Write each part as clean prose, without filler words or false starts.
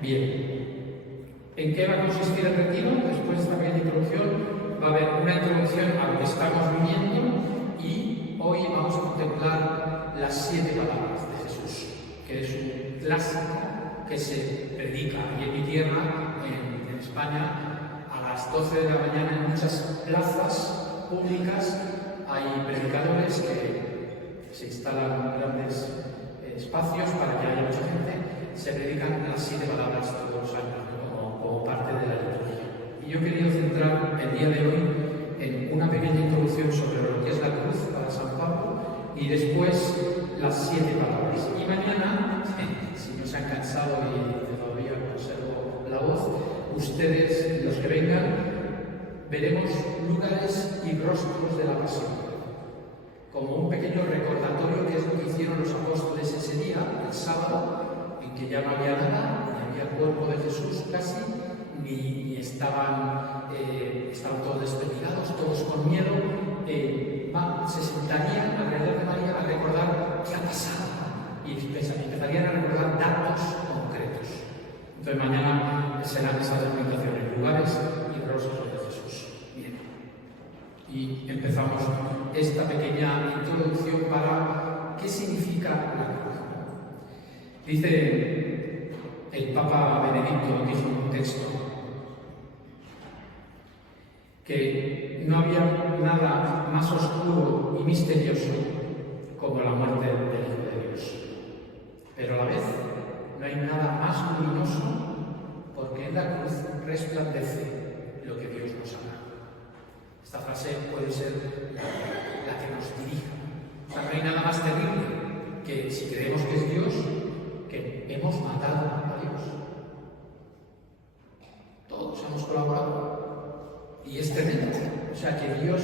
Bien. ¿En qué va a consistir el retiro? Después de esta pequeña introducción, va a haber una introducción a lo que estamos viviendo y hoy vamos a contemplar las 7 palabras de Jesús, que es un clásico que se predica aquí en mi tierra, en España, a las 12 de la mañana en muchas plazas públicas. Hay predicadores que se instalan grandes espacios para que haya mucha gente. Se predican las 7 palabras todos los años, ¿no? como parte de la liturgia. Y yo he querido centrar el día de hoy en una pequeña introducción sobre lo que es la cruz para San Pablo y después las 7 palabras. Y mañana, si no se han cansado y todavía conservo la voz, ustedes, los que vengan, veremos lugares y rostros de la pasión, como un pequeño recordatorio que es lo que hicieron los apóstoles ese día, el sábado, en que ya no había nada, ni había cuerpo de Jesús casi, ni estaban todos despeinados, todos con miedo. Se sentarían alrededor de María a recordar qué ha pasado y empezarían a recordar datos concretos. Entonces mañana serán esas explicaciones, lugares y rostros de Jesús. Bien. Y empezamos esta pequeña introducción para qué significa la cruz. Dice el Papa Benedicto, dijo en un texto, que no había nada más oscuro y misterioso como la muerte del Hijo de Dios. Pero a la vez no hay nada más luminoso porque en la cruz resplandece lo que Dios nos ama. Esta frase puede ser la que nos dirija. O sea, no hay nada más terrible que si creemos que es Dios, que hemos matado a Dios. Todos hemos colaborado. Y es tremendo. O sea, que Dios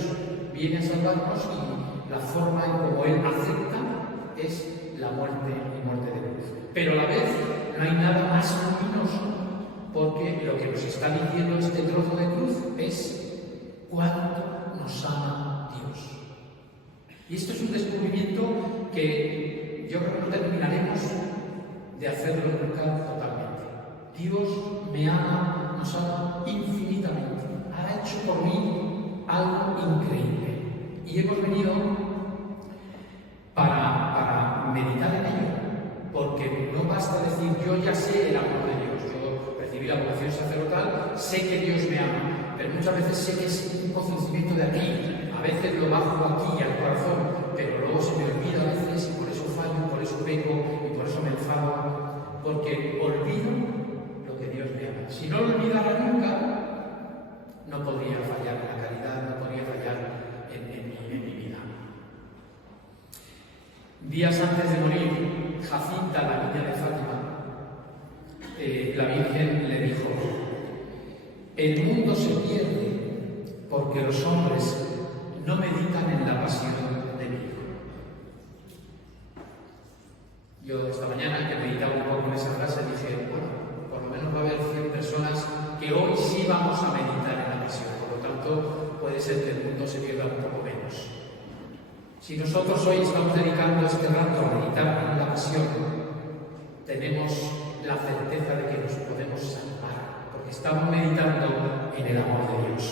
viene a salvarnos y la forma en cómo Él acepta es la muerte y muerte de cruz. Pero a la vez no hay nada más luminoso porque lo que nos está diciendo este trozo de cruz es cuánto nos ama Dios. Y esto es un descubrimiento que yo creo que no terminaremos de hacerlo nunca totalmente. Dios me ama, nos ama infinitamente. Ha hecho por mí algo increíble. Y hemos venido para meditar en ello. Porque no basta decir, yo ya sé el amor de Dios. Yo recibí la vocación sacerdotal, sé que Dios me ama. Pero muchas veces sé que es un conocimiento de aquí. A veces lo bajo aquí al corazón, pero luego se me olvida a veces y por eso fallo, por eso peco y por eso me enfado. Porque olvido lo que Dios me ama. Si no lo olvidara nunca, no podría fallar en la caridad, no podría fallar en mi vida. Días antes de morir, Jacinta, la niña de Fátima, la Virgen le dijo: el mundo se pierde porque los hombres no meditan en la pasión de mi Hijo. Yo esta mañana, que meditaba un poco en esa frase, dije, bueno, por lo menos va a haber 100 personas que hoy sí vamos a meditar en la pasión. Por lo tanto, puede ser que el mundo se pierda un poco menos. Si nosotros hoy estamos dedicando este rato a meditar en la pasión, tenemos la certeza de que nos podemos salvar, porque estamos meditando en el amor de Dios.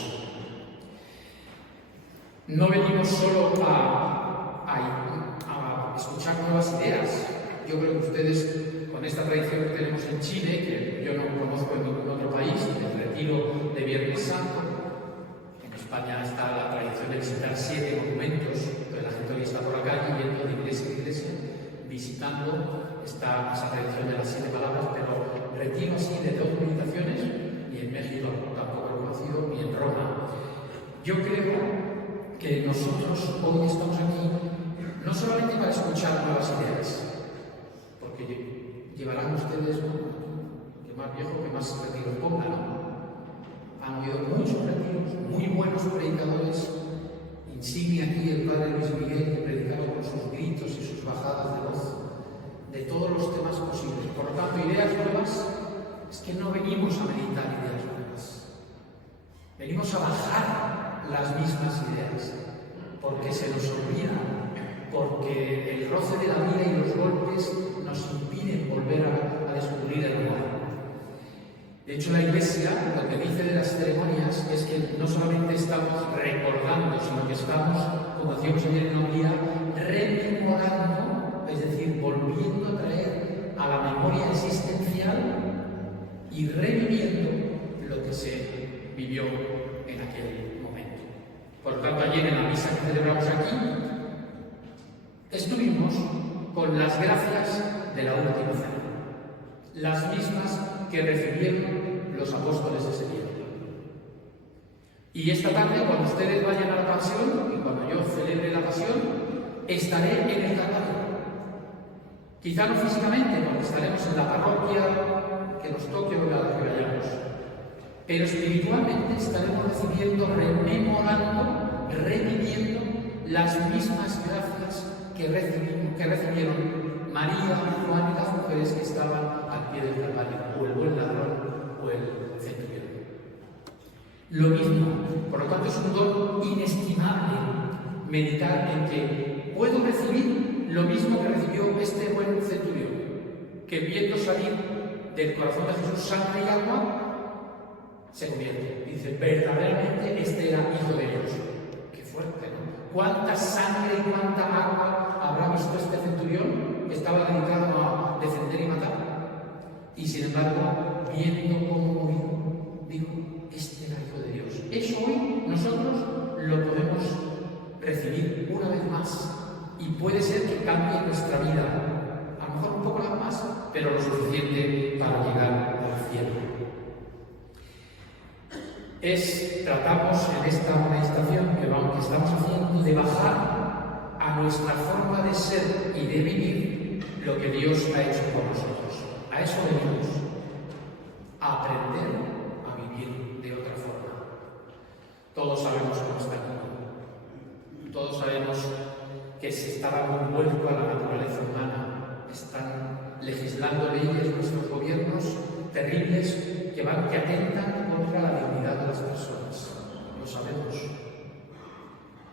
No venimos solo a escuchar nuevas ideas. Yo creo que ustedes, con esta tradición que tenemos en Chile, que yo no conozco en ningún otro país, el retiro de Viernes Santo. En España está la tradición de visitar 7 monumentos, que la gente hoy está por la calle yendo de iglesia en iglesia, visitando esa tradición de las 7 palabras, pero retiro así de 2 meditaciones, y en México tampoco he conocido, ni en Roma. Yo creo que nosotros hoy estamos aquí no solamente para escuchar nuevas ideas, porque llevarán ustedes, que más viejo que más retiros pongan, ¿no? Han oído muchos retiros, muy buenos predicadores, insignia aquí el padre Luis Miguel, que predicaba con sus gritos y sus bajadas de voz, de todos los temas posibles. Por lo tanto, ideas nuevas, es que no venimos a meditar ideas nuevas, venimos a bajar las mismas ideas, porque se nos olvidan, porque el roce de la vida y los golpes nos impiden volver a descubrir el lugar. De hecho, la Iglesia lo que dice de las ceremonias es que no solamente estamos recordando, sino que estamos, como decíamos ayer en la homilía, rememorando, es decir, volviendo a traer a la memoria existencial y reviviendo lo que se vivió en aquel momento. Por lo tanto, ayer en la misa que celebramos aquí, estuvimos con las gracias de la última cena, las mismas que recibieron los apóstoles ese día. Y esta tarde, cuando ustedes vayan a la pasión, y cuando yo celebre la pasión, estaré en el Calvario. Quizá no físicamente, porque estaremos en la parroquia que nos toque o a la que vayamos, pero espiritualmente estaremos recibiendo, rememorando, reviviendo las mismas gracias que recibieron María, Juan y las mujeres que estaban al pie del Calvario, o el buen ladrón o el centurión. Lo mismo, por lo tanto, es un don inestimable meditar en que puedo recibir lo mismo que recibió este buen centurión, que viendo salir del corazón de Jesús sangre y agua, se convierte. Y dice, verdaderamente este era Hijo de Dios. Qué fuerte, ¿no? ¿Cuánta sangre y cuánta agua habrá visto este centurión que estaba dedicado a defender y matar? Y sin embargo, viendo cómo murió, dijo, este era Hijo de Dios. Eso hoy nosotros lo podemos recibir una vez más. Y puede ser que cambie nuestra vida. A lo mejor un poco más, pero lo suficiente para llegar al cielo. Tratamos en esta meditación que estamos haciendo de bajar a nuestra forma de ser y de vivir lo que Dios ha hecho por nosotros. A eso venimos, a aprender a vivir de otra forma. Todos sabemos cómo está el mundo. Todos sabemos que se está dando un vuelco a la naturaleza humana. Están legislando leyes nuestros gobiernos terribles que atentan contra la dignidad de las personas. Lo sabemos.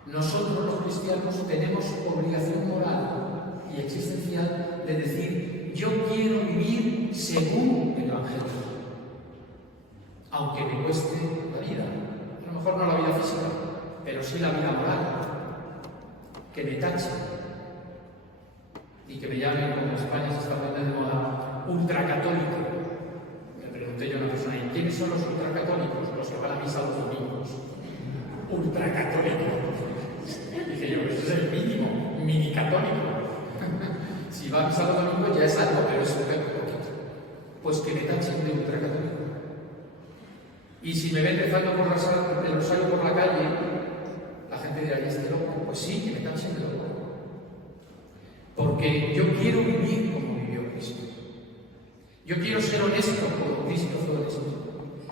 Nosotros los cristianos tenemos obligación moral y existencial de decir, yo quiero vivir según el Evangelio, aunque me cueste la vida. A lo mejor no la vida física, pero sí la vida moral. Que me tachen y que me llamen, como en España se está poniendo de moda, ultracatólico. Me pregunté yo a una persona, ¿y quiénes son los ultracatólicos? Los que van a misa los domingos. Ultracatólicos. Dije yo, eso es el mínimo, mini católico. Si va a misa los domingos ya es algo, pero es un poquito. Pues que me tachen de ultracatólico. Y si me ven rezando por el rosario por la calle, la gente dirá, ¿y este loco? Pues sí, que me tachen de loco. Porque yo quiero vivir como vivió Cristo. Yo quiero ser honesto como Cristo fue honesto.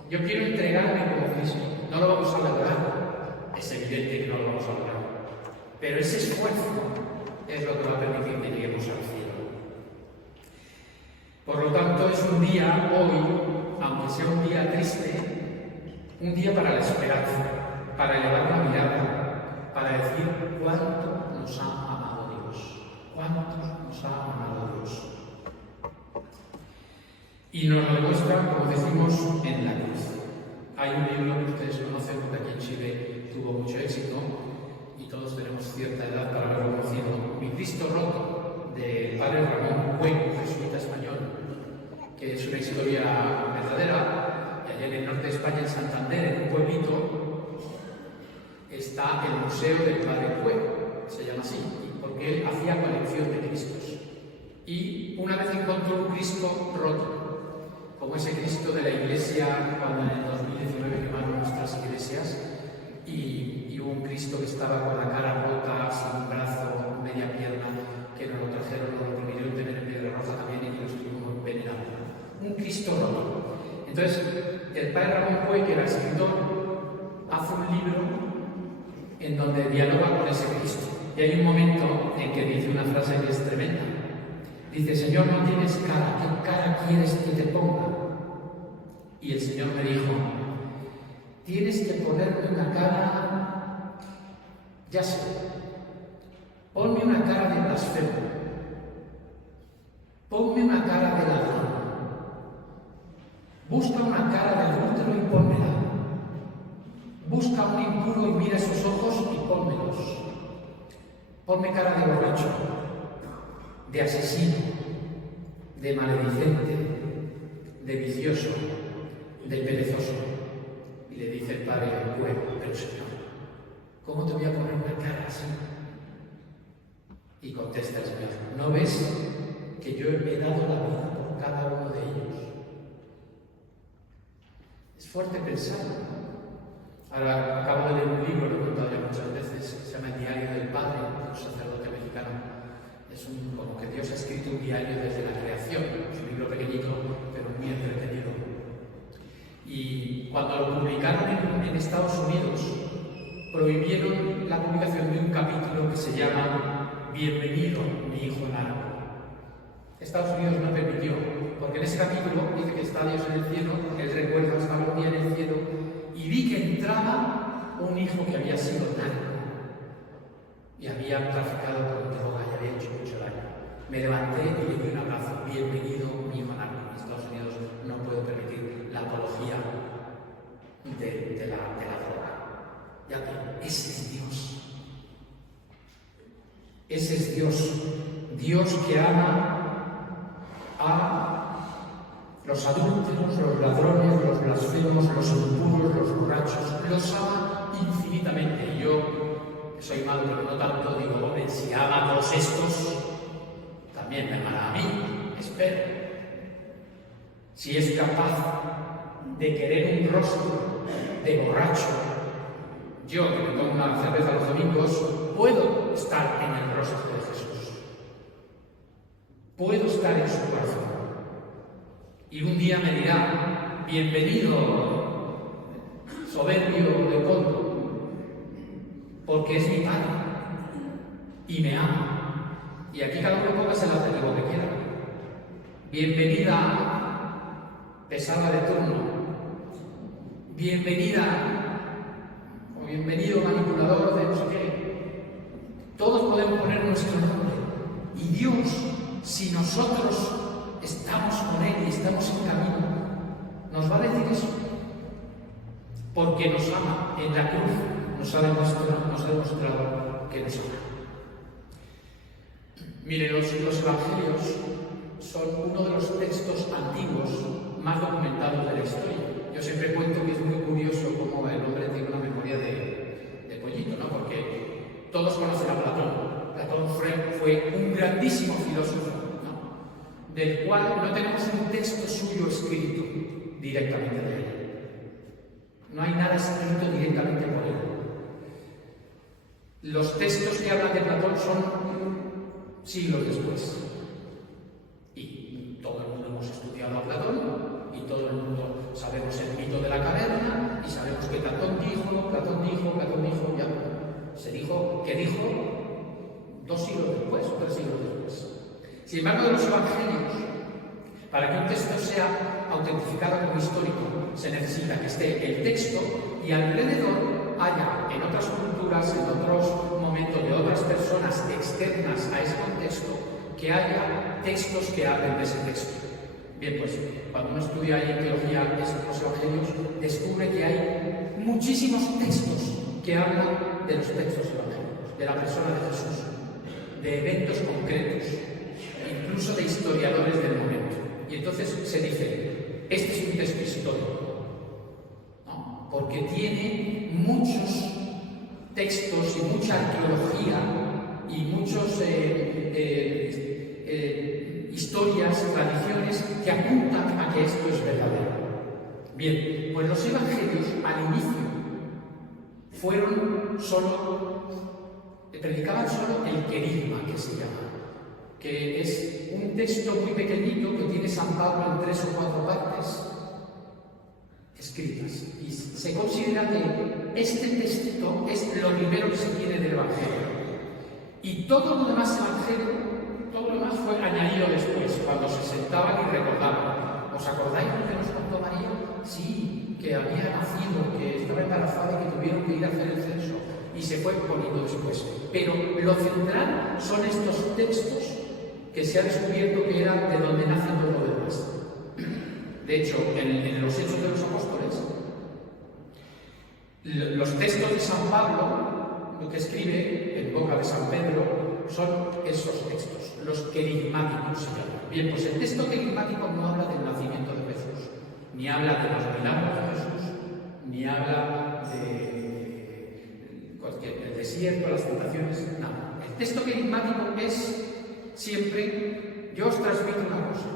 Yo quiero entregarme como Cristo. No lo vamos a lograr. Es evidente que no lo vamos a lograr. Pero ese esfuerzo es lo que va a permitir que lleguemos al cielo. Por lo tanto, es un día hoy, aunque sea un día triste, un día para la esperanza, para elevar la mirada, para decir cuánto nos ha amado Dios, cuánto nos ha amado Dios. Y nos lo demuestra, como decimos, en la cruz. Hay un libro que ustedes conocen, porque aquí en Chile tuvo mucho éxito, y todos tenemos cierta edad para haberlo conocido. Mi Cristo roto, del padre Ramón Cue, jesuita español, que es una historia verdadera. Y allá en el norte de España, en Santander, en un pueblito, está el Museo del Padre Cue, se llama así, porque él hacía colección de Cristos. Y una vez encontró un Cristo roto, como ese Cristo de la Iglesia cuando en el 2019 quemaron nuestras iglesias, y hubo un Cristo que estaba con la cara rota, sin un brazo, media pierna, que nos lo trajeron, nos lo permitieron tener en Piedra Roja también y que lo estuvimos venerando. Un Cristo roto. Entonces, el padre Ramón Cue, que era escritor, hace un libro en donde dialoga con ese Cristo. Y hay un momento en que dice una frase que es tremenda. Dice, Señor, no tienes cara, ¿qué cara quieres que te ponga? Y el Señor me dijo, tienes que ponerme una cara, ya sé, ponme una cara de blasfemo, ponme una cara de ladrón, busca una cara cara de adúltero y pónmela. Busca un impuro y mira sus ojos y pónmelos. Ponme cara de borracho, de asesino, de maledicente, de vicioso, de perezoso. Y le dice el padre, bueno, pero Señor, ¿cómo te voy a poner una cara así? Y contesta el Señor, ¿no ves que yo he dado la vida por cada uno de ellos? Es fuerte pensar, ¿no? Ahora acabo de leer un libro, lo he contado ya muchas veces, se llama El Diario del Padre, de un sacerdote mexicano. Es como que Dios ha escrito un diario desde la creación. Es un libro pequeñito, pero muy entretenido. Y cuando lo publicaron en Estados Unidos, prohibieron la publicación de un capítulo que se llama Bienvenido, mi hijo narco. Estados Unidos no permitió, porque en ese capítulo dice que está Dios en el cielo, él recuerda que estaba un día en el cielo, y vi que entraba un hijo que había sido narco y había traficado con droga y había hecho mucho daño. Me levanté y le di un abrazo. Bienvenido, mi hijo narco. En Estados Unidos no puedo permitir la apología de la droga. Ya que ese es Dios. Ese es Dios. Dios que ama a los adúlteros, los ladrones, los blasfemos, los impuros, los borrachos. Los ama infinitamente. Y yo, que soy malo, pero no tanto, digo, hombre, si ama a todos estos, también me amará a mí, espero. Si es capaz de querer un rostro de borracho, yo que me tomo una cerveza los domingos, puedo estar en el rostro de Jesús. Puedo estar en su corazón. Y un día me dirá, bienvenido, soberbio Leopoldo, porque es mi Padre y me ama. Y aquí cada uno póngase el adjetivo que quiera. Bienvenida, pesada de turno. Bienvenida, o bienvenido, manipulador de no sé qué. Todos podemos poner nuestro nombre. Y Dios, si nosotros estamos con Él y estamos en camino, nos va a decir eso. Porque nos ama. En la cruz nos ha demostrado que nos ama. Mire, los evangelios son uno de los textos antiguos más documentados de la historia. Yo siempre cuento que es muy curioso cómo el hombre tiene una memoria de pollito, ¿no? Porque todos conocen a Platón. Platón fue un grandísimo filósofo, ¿no? Del cual no tenemos un texto suyo escrito directamente de él. No hay nada escrito directamente por él. Los textos que hablan de Platón son siglos después. Y todo el mundo hemos estudiado a Platón, y todo el mundo sabemos el mito de la caverna, y sabemos que Platón dijo, ya se dijo, que dijo 2 siglos después, o 3 siglos después. Sin embargo, de los evangelios, para que un texto sea autentificado como histórico, se necesita que esté el texto y alrededor haya, en otras culturas, en otros momentos de otras personas externas a ese contexto, que haya textos que hablen de ese texto. Bien, pues cuando uno estudia ahí en teología los evangelios, descubre que hay muchísimos textos que hablan de los textos evangélicos, de la persona de Jesús, de eventos concretos, incluso de historiadores del momento. Y entonces se dice, este es un texto histórico, ¿no? Porque tiene muchos textos y mucha arqueología y muchos historias, tradiciones que apuntan a que esto es verdadero. Bien, pues los evangelios al inicio predicaban solo el querigma, que se llama, que es un texto muy pequeñito que tiene San Pablo en 3 o 4 partes escritas. Y se considera que este texto es lo primero que se tiene del Evangelio. Y todo lo demás fue añadido después, cuando se sentaban y recordaban. ¿Os acordáis lo que nos contó María? Sí, que había nacido, que estaba embarazada y que tuvieron que ir a hacer el censo. Y se fue poniendo después. Pero lo central son estos textos que se ha descubierto que eran de donde nace todo lo demás. De hecho, en los Hechos de los Apóstoles, los textos de San Pablo, lo que escribe en boca de San Pedro, son esos textos, los querigmáticos se llaman. Bien, pues el texto querigmático no habla del nacimiento de Jesús, ni habla de los milagros de Jesús, ni habla del desierto, las tentaciones, nada. El texto querigmático es siempre, yo os transmito una cosa,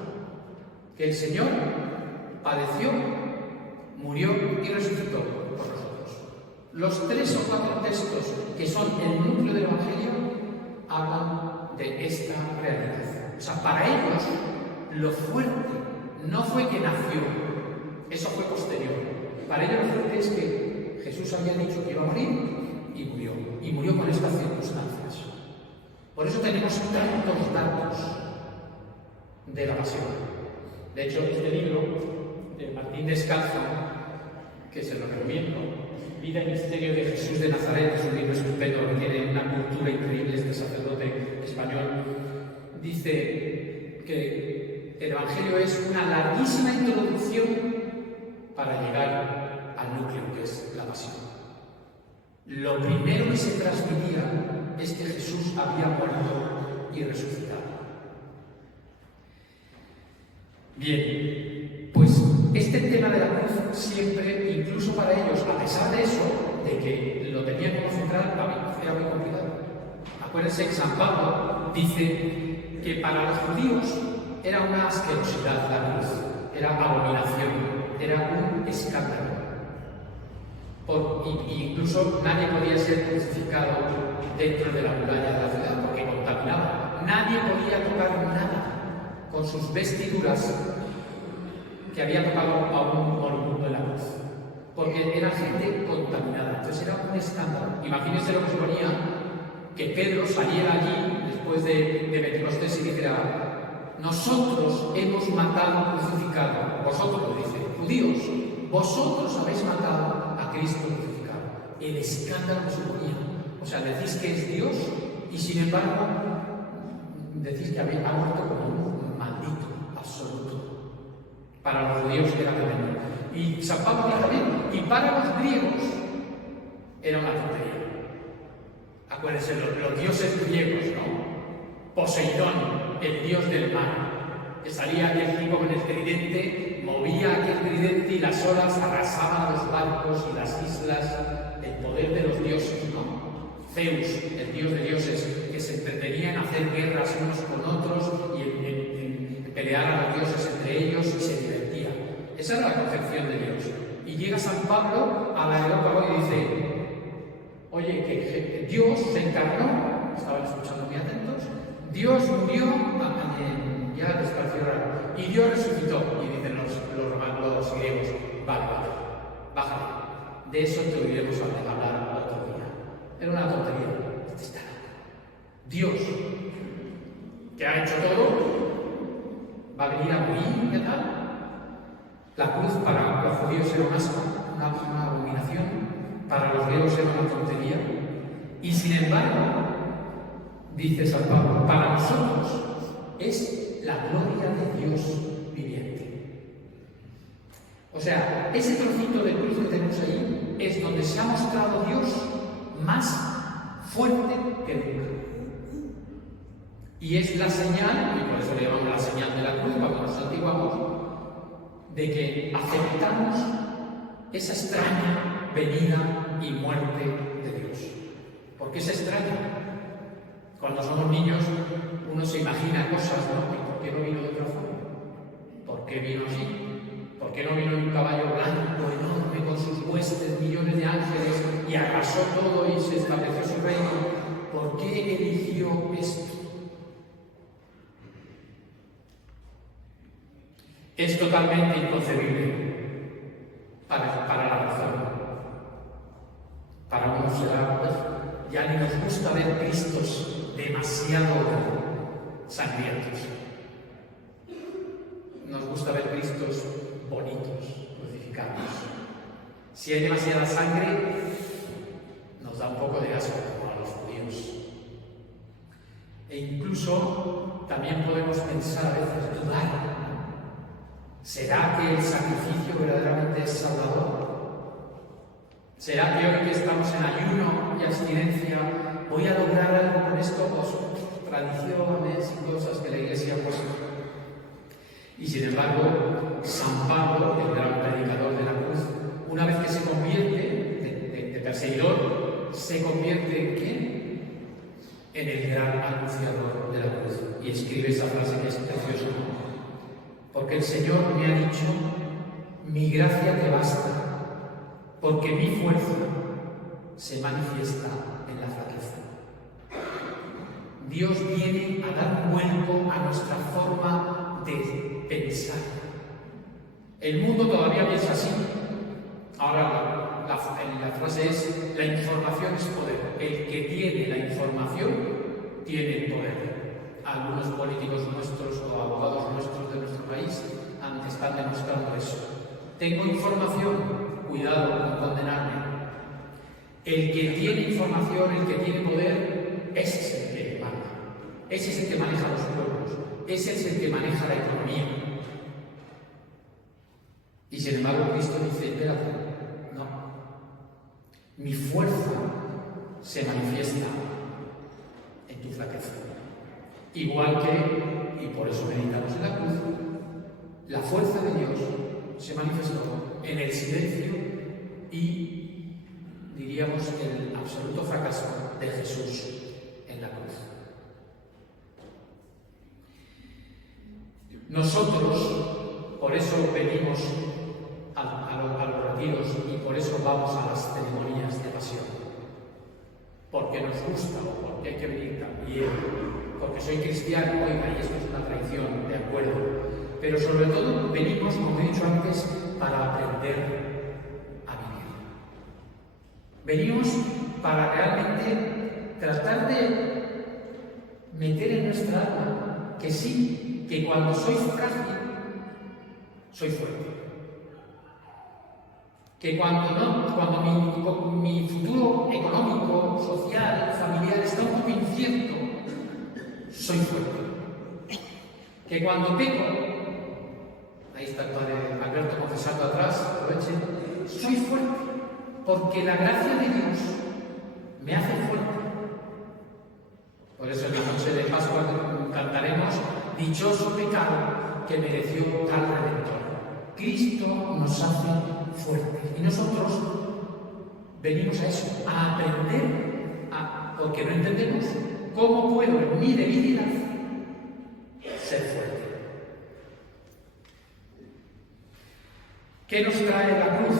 que el Señor padeció, murió y resucitó por nosotros. Los 3 o 4 textos que son el núcleo del Evangelio hablan de esta realidad. O sea, para ellos lo fuerte no fue que nació, eso fue posterior. Para ellos lo fuerte es que Jesús había dicho que iba a morir y murió con estas circunstancias. Por eso tenemos tantos datos de la pasión. De hecho, este libro de Martín Descalzo, que se lo recomiendo, Vida y Misterio de Jesús de Nazaret, es un libro estupendo que tiene una cultura increíble, este sacerdote español, dice que el Evangelio es una larguísima introducción para llegar al núcleo que es la pasión. Lo primero que se transmitía es que Jesús había muerto y resucitado. Bien, pues este tema de la cruz siempre, incluso para ellos, a pesar de eso, de que lo tenían como central, era muy complicado. Acuérdense que San Pablo dice que para los judíos era una asquerosidad la cruz, era abominación, era un escándalo. Incluso nadie podía ser crucificado dentro de la muralla de la ciudad porque contaminaba. Nadie podía tocar nada con sus vestiduras que había tocado a un moribundo en la cruz, porque era gente contaminada. Entonces era un escándalo. Imagínense lo que suponía que Pedro saliera allí después de Pentecostés y dijera: nosotros hemos matado, crucificado. Vosotros, lo dice, judíos, vosotros habéis matado a Cristo crucificado. El escándalo que suponía. O sea, decís que es Dios y sin embargo decís que ha muerto como un maldito absoluto. Para los judíos era tremendo. Y San Pablo dice también, y para los griegos era una tontería. Acuérdense, los dioses griegos, ¿no? Poseidón, el dios del mar, que salía aquel tipo con el tridente, movía aquel tridente y las olas arrasaban los barcos y las islas, el poder de los dioses, ¿no? Zeus, el dios de dioses, que se entretenía en hacer guerras unos con otros y en pelear a los dioses entre ellos y se divertía. Esa era la concepción de Dios. Y llega San Pablo a la Areópago y dice: oye, que Dios se encarnó, estaban escuchando muy atentos, Dios murió, ya les pareció raro, y Dios resucitó. Y dicen los griegos: vale, bájale, de eso te oiremos hablar otro día. Era una tontería. Dios, que ha hecho todo, va a venir a morir, ¿qué tal? La cruz para los judíos era una abominación, para los griegos era una tontería, y sin embargo, dice San Pablo, para nosotros es la gloria de Dios viviente. O sea, ese trocito de cruz que tenemos ahí es donde se ha mostrado Dios más fuerte que nunca. Y es la señal, y por eso le llamamos la señal de la cruz, cuando nos santiguamos, de que aceptamos esa extraña venida y muerte de Dios. ¿Por qué es extraña? Cuando somos niños, uno se imagina cosas, ¿no? ¿Y por qué no vino de otra forma? ¿Por qué vino así? ¿Por qué no vino en un caballo blanco, enorme, con sus huestes, millones de ángeles, y arrasó todo y se estableció su reino? ¿Por qué eligió esto? Es totalmente inconcebible para la razón. Para uno será, pues, ya ni nos gusta ver Cristos demasiado sangrientos. Nos gusta ver Cristos bonitos, crucificados. Si hay demasiada sangre, nos da un poco de asco, como a los judíos. E incluso también podemos pensar a veces, dudar. ¿Será que el sacrificio verdaderamente es salvador? ¿Será que hoy que estamos en ayuno y abstinencia voy a lograr algo con esto? Pues tradiciones y cosas que la Iglesia ha puesto. Y sin embargo, San Pablo, el gran predicador de la cruz, una vez que se convierte de perseguidor, se convierte ¿en quién? En el gran anunciador de la cruz. Y escribe esa frase que es preciosa. Porque el Señor me ha dicho, mi gracia te basta, porque mi fuerza se manifiesta en la flaqueza. Dios viene a dar vuelco a nuestra forma de pensar. El mundo todavía piensa así. Ahora la frase es, la información es poder. El que tiene la información tiene el poder. Algunos políticos nuestros o abogados nuestros de nuestro país están demostrando eso. Tengo información, cuidado con condenarme. El que tiene información, el que tiene poder, ese es el que manda. Ese es el que maneja los pueblos. Ese es el que maneja la economía. Y sin embargo Cristo dice, espérate, no. Mi fuerza se manifiesta en tu flaqueza. Igual que, y por eso meditamos en la cruz, la fuerza de Dios se manifestó en el silencio y, diríamos, el absoluto fracaso de Jesús en la cruz. Nosotros, por eso venimos a los retiros y por eso vamos a las ceremonias de pasión. Porque nos gusta o porque hay que venir también, porque soy cristiano, oiga, y esto es una tradición, de acuerdo. Pero sobre todo venimos, como he dicho antes, para aprender a vivir. Venimos para realmente tratar de meter en nuestra alma que sí, que cuando soy frágil, soy fuerte. Que cuando mi futuro económico, social, familiar está un poco incierto, soy fuerte. Que cuando peco, ahí está el padre Alberto confesando atrás, aprovechen, soy fuerte, porque la gracia de Dios me hace fuerte. Por eso en la noche de Pascua cantaremos, dichoso pecado que mereció tal redentor. Cristo nos hace fuertes. Y nosotros venimos a eso, a aprender, porque no entendemos cómo puedo en mi debilidad ser fuerte. ¿Qué nos trae la cruz?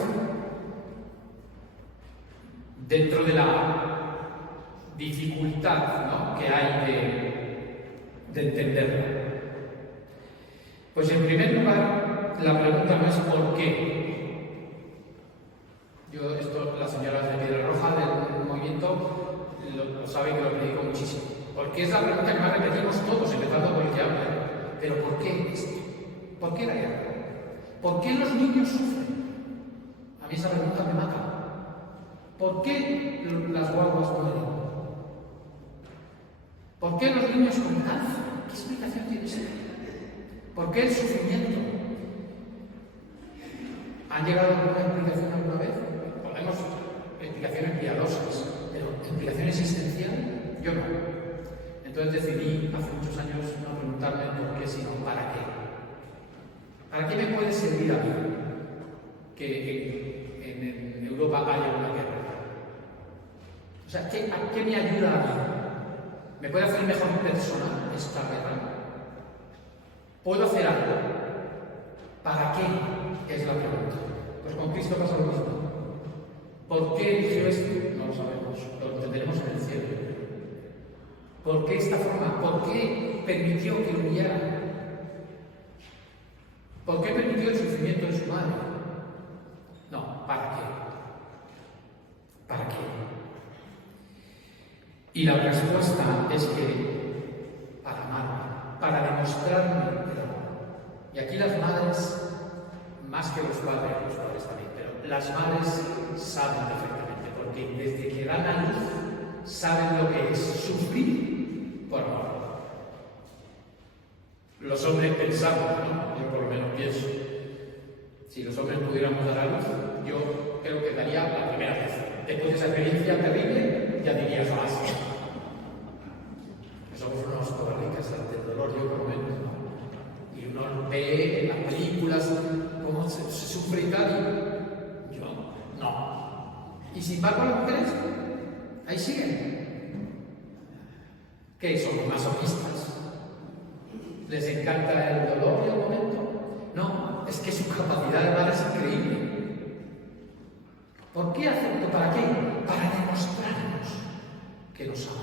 Dentro de la dificultad, ¿no?, que hay de entenderlo. Pues en primer lugar, la pregunta no es ¿por qué? La señora de Piedra Roja del movimiento lo sabe que lo predico muchísimo. Porque es la pregunta que más repetimos todos, empezando por el que habla. ¿Pero por qué esto? ¿Por qué la guerra? ¿Por qué los niños sufren? A mí esa pregunta me mata. ¿Por qué las guaguas mueren? ¿Por qué los niños con cáncer? ¿Qué explicación tiene eso? ¿Por qué el sufrimiento? ¿Han llegado a alguna explicación alguna vez? Podemos explicaciones piadosas, pero explicación existencial, yo no. Entonces decidí hace muchos años no preguntarme por qué, sino para qué. ¿Para qué me puede servir a mí que en Europa haya una guerra? O sea, ¿a qué me ayuda a mí? ¿Me puede hacer mejor persona esta guerra? ¿Puedo hacer algo? ¿Para qué? Es la pregunta. Pues con Cristo pasa lo mismo. ¿Por qué eligió esto? No lo sabemos, lo entenderemos en el cielo. ¿Por qué esta forma? ¿Por qué permitió que muriera? ¿Por qué permitió el sufrimiento de su madre? No, ¿para qué? ¿Para qué? Y la respuesta es que para amarme, para demostrarme el amor. Y aquí las madres, más que los padres también, pero las madres saben perfectamente, porque desde que dan a luz saben lo que es sufrir por amor. Los hombres pensamos, ¿no? Yo por lo menos pienso, Si los hombres pudiéramos dar a luz, yo creo que daría la primera vez. Después de esa experiencia terrible, ya diría jamás. Somos unos cobarricas ante el dolor, yo por lo menos, ¿no? Y uno ve en las películas cómo se sufre y tal, y yo no. Y sin embargo las mujeres ahí siguen. ¿Qué son? Masoquistas. ¿Les encanta el dolor y el momento? No, es que su capacidad de dar es increíble. ¿Por qué acepto? ¿Para qué? Para demostrarnos que nos ama.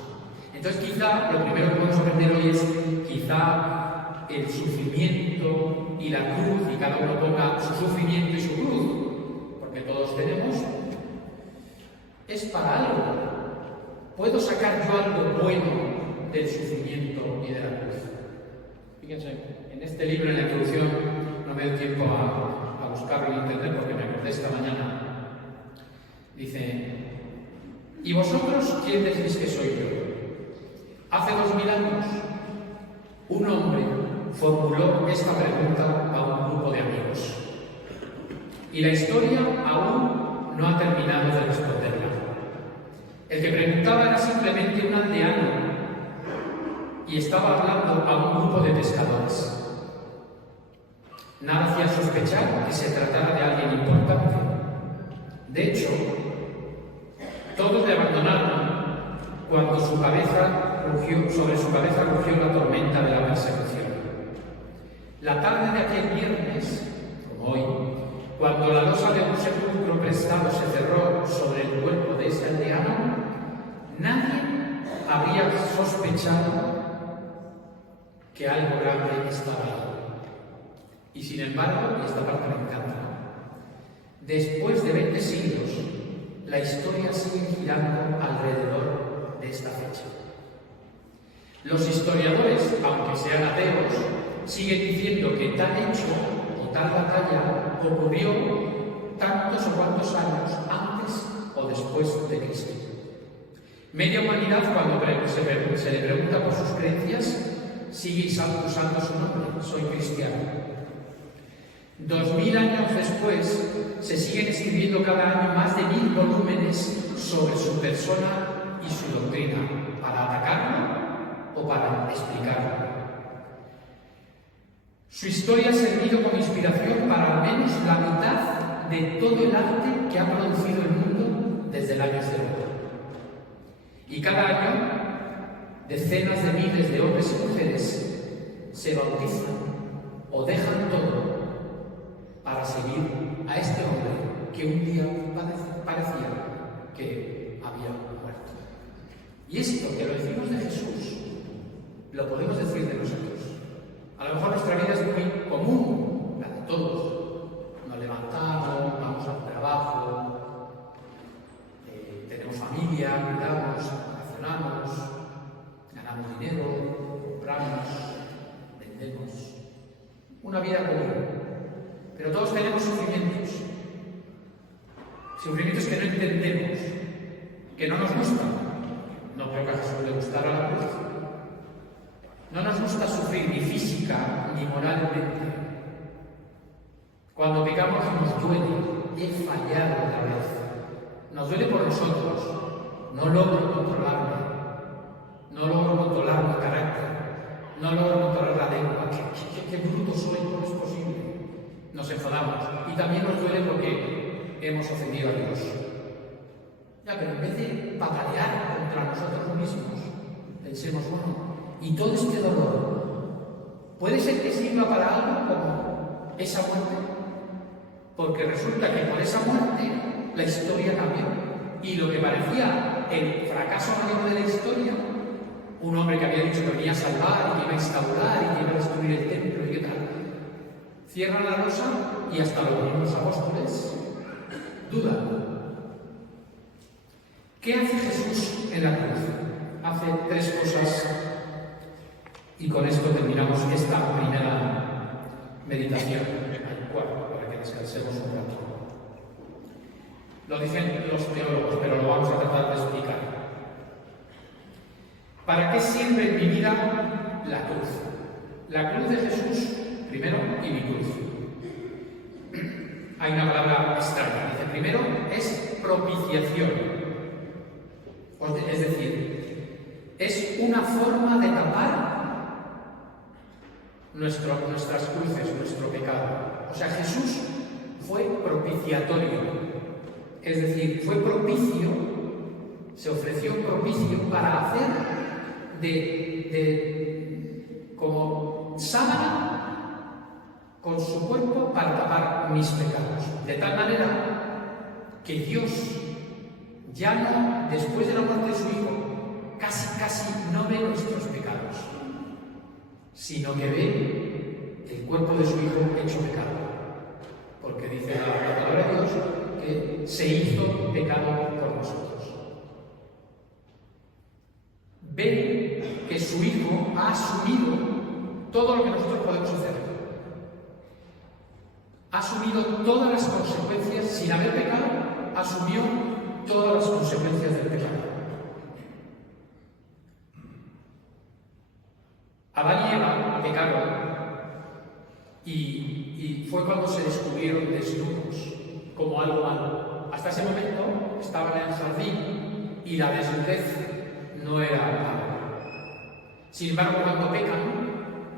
Entonces quizá lo primero que podemos aprender hoy es quizá el sufrimiento y la cruz, y cada uno ponga su sufrimiento y su cruz, porque todos tenemos, es para algo. ¿Puedo sacar yo algo bueno del sufrimiento y de la cruz? Fíjense, en este libro, en la introducción, no me dio tiempo a buscarlo en internet porque me acordé esta mañana. Dice: ¿y vosotros quién decís que soy yo? Hace 2000 años, un hombre formuló esta pregunta a un grupo de amigos. Y la historia aún no ha terminado de responderla. El que preguntaba era simplemente un aldeano y estaba hablando a un grupo de pescadores. Nada hacía sospechar que se tratara de alguien importante. De hecho, todos le abandonaron cuando sobre su cabeza rugió la tormenta de la persecución. La tarde de aquel viernes, como hoy, cuando la losa de un sepulcro prestado se cerró sobre el cuerpo de ese aldeano, nadie habría sospechado que algo grave estaba ahí. Y sin embargo, y esta parte me encanta, después de 20 siglos, la historia sigue girando alrededor de esta fecha. Los historiadores, aunque sean ateos, siguen diciendo que tal hecho o tal batalla ocurrió tantos o cuantos años antes o después de Cristo. Media humanidad, cuando se le pregunta por sus creencias, sigue usando su nombre: soy cristiano. 2000 años después, se siguen escribiendo cada año más de 1000 volúmenes sobre su persona y su doctrina, para atacarlo o para explicarlo. Su historia ha servido como inspiración para al menos la mitad de todo el arte que ha producido el mundo desde el año cero. Y cada año, decenas de miles de hombres y mujeres se bautizan o dejan todo para seguir a este hombre que un día parecía que había muerto. Y esto que lo decimos de Jesús, lo podemos decir de nosotros. A lo mejor nuestra vida es muy común, la de todos. Nos levantamos, vamos al trabajo, tenemos familia, cuidamos, relacionamos, ganamos dinero, compramos, vendemos. Una vida común. Pero todos tenemos sufrimientos. Sufrimientos que no entendemos, que no nos gustan. No creo que a Jesús le gustara la cruz. No nos gusta sufrir ni física ni moralmente. Cuando pecamos nos duele. He fallado otra vez. Nos duele por nosotros. No logro controlarme. No logro controlar mi carácter. No logro controlar la lengua. ¿Qué bruto soy? ¿Cómo es posible? Nos enfadamos. Y también nos duele porque hemos ofendido a Dios. Ya, pero en vez de patalear contra nosotros mismos, pensemos, bueno, y todo este dolor puede ser que sirva para algo como esa muerte, porque resulta que por esa muerte la historia cambió. Y lo que parecía el fracaso mayor de la historia, un hombre que había dicho que venía a salvar y que iba a instaurar y que iba a destruir el templo y qué tal, cierran la losa y hasta los mismos apóstoles dudan. ¿Qué hace Jesús en la cruz? Hace 3 cosas y con esto terminamos esta primera meditación. Hay 4 para que descansemos un rato. Lo dicen los teólogos, pero lo vamos a tratar de explicar. ¿Para qué sirve en mi vida la cruz? La cruz de Jesús, primero, y mi cruz. hay una palabra extraña. Dice, primero es propiciación. Es decir, es una forma de tapar nuestras cruces, nuestro pecado. O sea, Jesús fue propiciatorio. Es decir, fue propicio, se ofreció propicio para hacer como sábana con su cuerpo para tapar mis pecados. De tal manera que Dios ya no, después de la muerte de su Hijo, casi no ve nuestros pecados, sino que ve el cuerpo de su Hijo hecho pecado. Porque dice la palabra de Dios que se hizo pecado por nosotros. Ve que su Hijo ha asumido todo lo que nosotros podemos hacer. Ha asumido todas las consecuencias, sin haber pecado, asumió todas las consecuencias del pecado. Adán y Eva pecaron y fue cuando se descubrieron desnudos como algo malo. Hasta ese momento estaban en el jardín y la desnudez no era malo. Sin embargo, cuando pecan,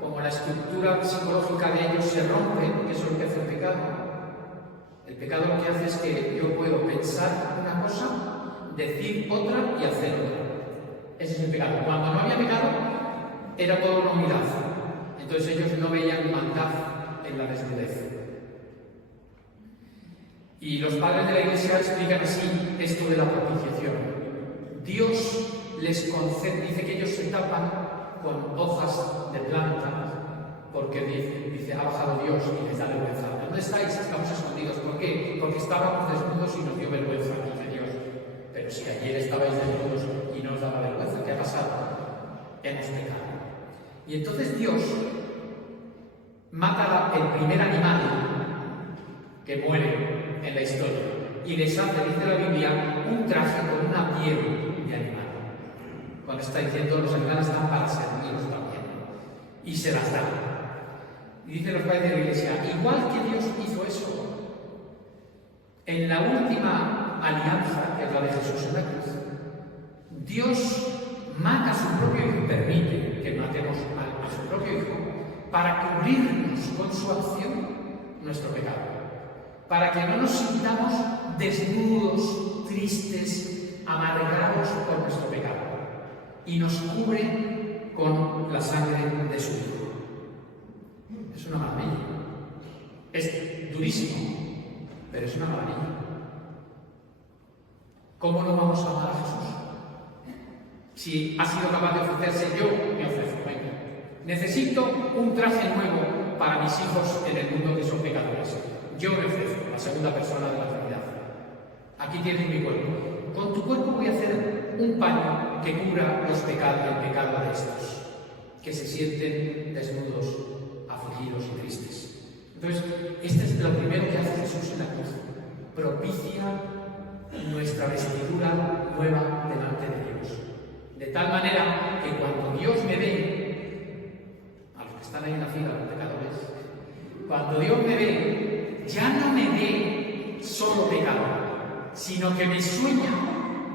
como la estructura psicológica de ellos se rompe, que eso es lo que hace el pecado lo que hace es que yo puedo pensar una cosa, decir otra y hacer otra. Ese es el pecado. Cuando no había pecado, era toda una unidad. Entonces ellos no veían maldad en la desnudez. Y los padres de la Iglesia explican así esto de la propiciación. Dios les concede, dice que ellos se tapan con hojas de planta, porque dice, ha bajado Dios y les da vergüenza. ¿Dónde estáis? Estamos escondidos. ¿Por qué? Porque estábamos desnudos y nos dio vergüenza, dice Dios. Pero si ayer estabais desnudos y no os daba vergüenza, ¿qué ha pasado? Hemos pecado. Y entonces Dios mata el primer animal que muere en la historia y les hace, dice la Biblia, un traje con una piel de animal. Cuando está diciendo los animales están para servirlos también. Y se las da. Y dicen los padres de la Iglesia, igual que Dios hizo eso en la última alianza, que es la de Jesús en la cruz, Dios mata a su propio Hijo, permite que matemos a su propio Hijo, para cubrirnos con su acción nuestro pecado, para que no nos sintamos desnudos, tristes, amargados por nuestro pecado, y nos cubre con la sangre de su Hijo. Es una maravilla. Es durísimo, pero es una maravilla. ¿Cómo no vamos a amar a Jesús? Si ha sido capaz de ofrecerse, yo me ofrezco. Venga. Necesito un traje nuevo para mis hijos en el mundo que son pecadores. Yo me ofrezco, la segunda persona de la Trinidad. Aquí tienes mi cuerpo. Con tu cuerpo voy a hacer un paño que cubra el pecado de estos, que se sienten desnudos, afligidos y tristes. Entonces, este es lo primero que hace Jesús en la cruz. Propicia nuestra vestidura nueva delante de Dios. De tal manera que cuando Dios me ve, a los que están ahí en la fila, los pecadores, cuando Dios me ve, ya no me ve solo pecado, sino que me sueña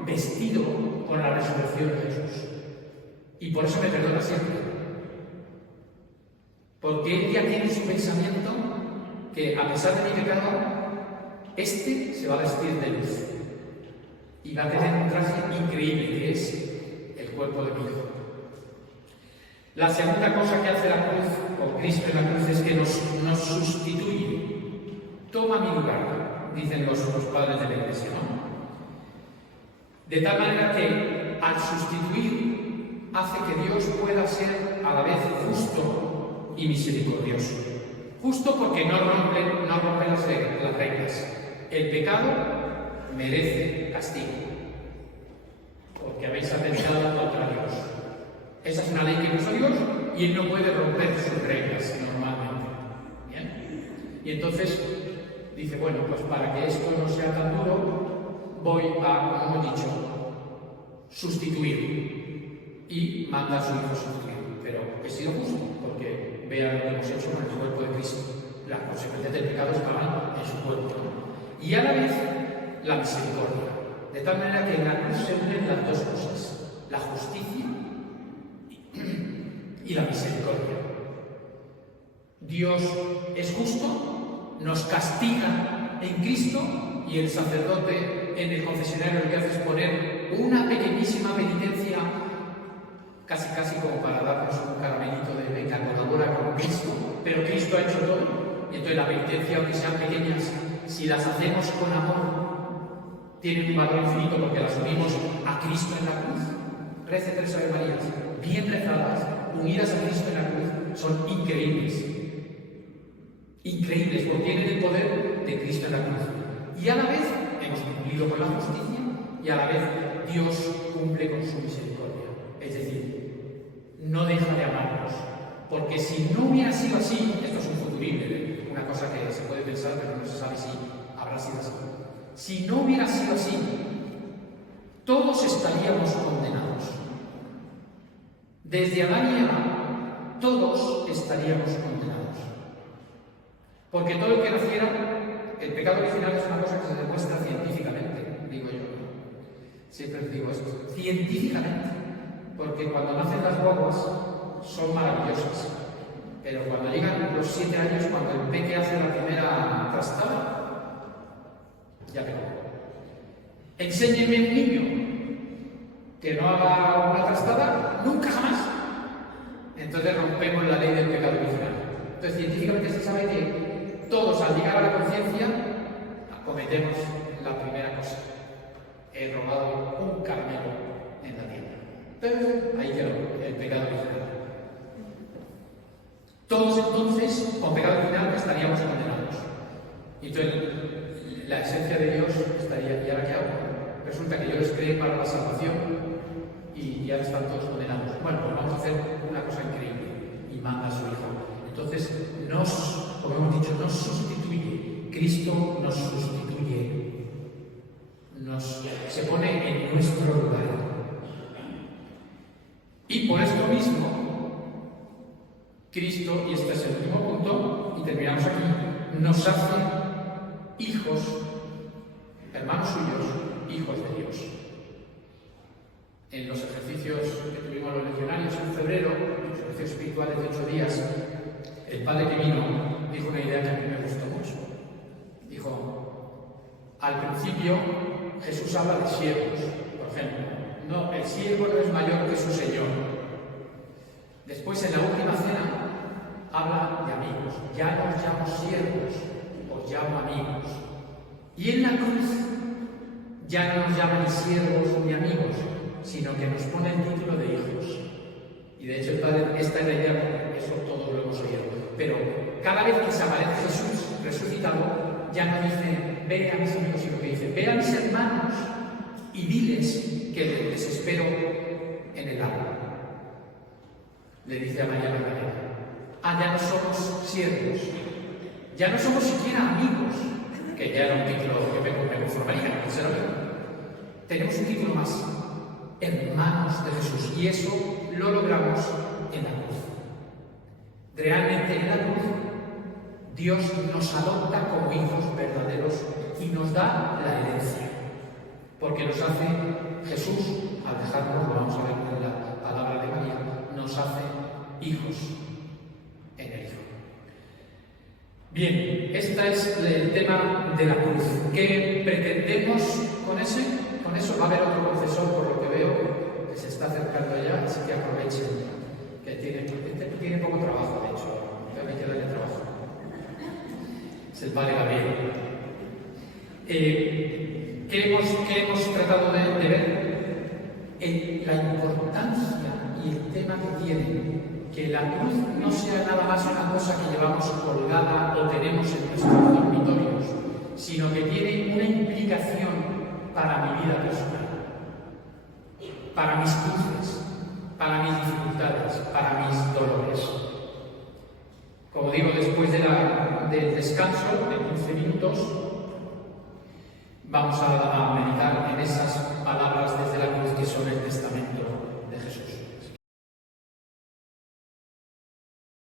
vestido con la resurrección de Jesús. Y por eso me perdona siempre. Porque Él ya tiene su pensamiento que, a pesar de mi pecado, este se va a vestir de luz. Y va a tener un traje increíble, que es el cuerpo de mi Hijo. La segunda cosa que hace la cruz, o Cristo en la cruz, es que nos sustituye. Toma mi lugar, dicen los padres de la Iglesia, ¿no? De tal manera que, al sustituir, hace que Dios pueda ser a la vez justo y misericordioso. Justo porque no rompe las reglas. El pecado merece castigo, porque habéis atentado contra Dios. Esa es una ley que puso Dios y Él no puede romper sus reglas normalmente. ¿Bien? Y entonces dice, bueno, pues para que esto no sea tan duro, voy a, como hemos dicho, sustituir. Y manda a su Hijo sustituir. Pero he sido justo, porque vean lo que hemos hecho con el cuerpo de Cristo. las consecuencias del pecado estaban en su cuerpo, ¿no? Y a la vez la misericordia, de tal manera que en la cruz se unen las dos cosas, la justicia y la misericordia. Dios es justo, nos castiga en Cristo, y el sacerdote en el confesionario lo que hace es poner una pequeñísima penitencia, casi como para darnos un caramelito de venga, colabora con Cristo, pero Cristo ha hecho todo, y entonces la penitencia, aunque sean pequeñas, si las hacemos con amor, tienen un valor infinito porque las unimos a Cristo en la cruz. Rece 3 Ave Marías, bien rezadas, unidas a Cristo en la cruz, son increíbles. Increíbles, porque tienen el poder de Cristo en la cruz. Y a la vez hemos cumplido con la justicia, y a la vez Dios cumple con su misericordia. Es decir, no deja de amarnos. Porque si no hubiera sido así, esto es un futurible, una cosa que se puede pensar, pero no se sabe si habrá sido así. Si no hubiera sido así, todos estaríamos condenados. Desde Adán y Eva, todos estaríamos condenados. Porque todo el que naciera, el pecado original es una cosa que se demuestra científicamente, digo yo. Siempre digo esto, científicamente. Porque cuando nacen las guaguas son maravillosas. Pero cuando llegan los 7 años, cuando el peque hace la primera trastada, ya pegó. Enséñenme un niño que no haga una trastada, nunca jamás. Entonces rompemos la ley del pecado original. Entonces científicamente se sabe que todos al llegar a la conciencia cometemos la primera cosa. He robado un caramelo en la tienda. Entonces ahí quedó el pecado original. Todos entonces, con pecado original, estaríamos condenados. Y entonces la esencia de Dios estaría, ¿y ahora qué hago? Resulta que yo les creé para la salvación y ya están todos condenados. Bueno, pues vamos a hacer una cosa increíble, y manda a su Hijo. Entonces, como hemos dicho, nos sustituye. Cristo nos sustituye. Se pone en nuestro lugar. Y por esto mismo, Cristo, y este es el último punto, y terminamos aquí, nos hace hijos, hermanos suyos, hijos de Dios. En los ejercicios que tuvimos los legionarios en febrero, los ejercicios espirituales de 8 días, el padre que vino dijo una idea que a mí me gustó mucho. Dijo, al principio Jesús habla de siervos, por ejemplo. No, el siervo no es mayor que su Señor. Después, en la última cena, habla de amigos. Ya no os llamo siervos, os llamo amigos. Y en la cruz, ya no nos llaman siervos ni amigos, sino que nos pone el título de hijos. Y de hecho, el Padre, esta es la idea, porque eso todos lo hemos oído. Pero cada vez que se aparece Jesús resucitado, ya no dice, ve a mis amigos, sino que dice, ve a mis hermanos y diles que les espero en el agua. Le dice a María Magdalena, ya no somos siervos, ya no somos siquiera amigos, que ya era un título que me conformaría, no será verdad. Tenemos un título más, hermanos de Jesús, y eso lo logramos en la cruz. Realmente en la cruz Dios nos adopta como hijos verdaderos y nos da la herencia, porque nos hace Jesús, al dejarnos, lo vamos a ver en la palabra de María, nos hace hijos en el Hijo. Bien, este es el tema de la cruz. ¿Qué pretendemos con eso? Va a haber otro confesor, por lo que veo, que se está acercando ya, así que aprovechen, que tiene poco trabajo, de hecho, hay que darle trabajo. Es el padre Gabriel. ¿Qué hemos tratado de ver? La importancia y el tema que tiene que la cruz no sea nada más una cosa que llevamos colgada o tenemos en nuestros dormitorios, sino que tiene una implicación para mi vida personal, para mis cruces, para mis dificultades, para mis dolores. Como digo, después del descanso de 15 minutos, vamos a meditar en esas palabras desde la cruz que son el testamento